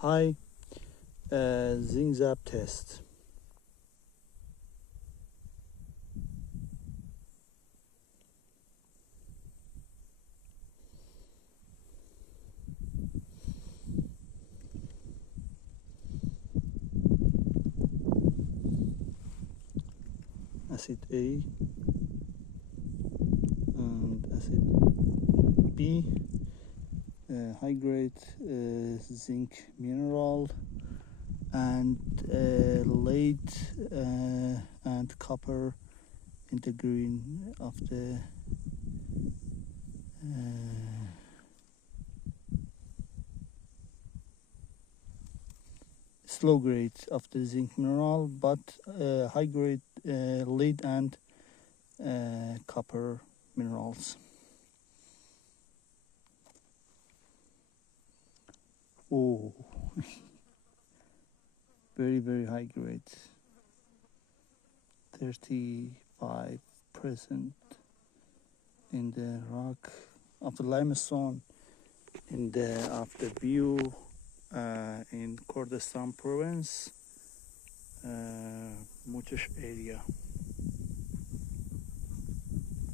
Hi, Zinc Zap test. Acid A and acid B, high grade zinc mineral, and lead and copper in the green of the slow grade of the zinc mineral, but high grade lead and copper minerals. Oh, very high grade, 35% in the rock of the limestone in the after view in Kurdistan province, Mutish area.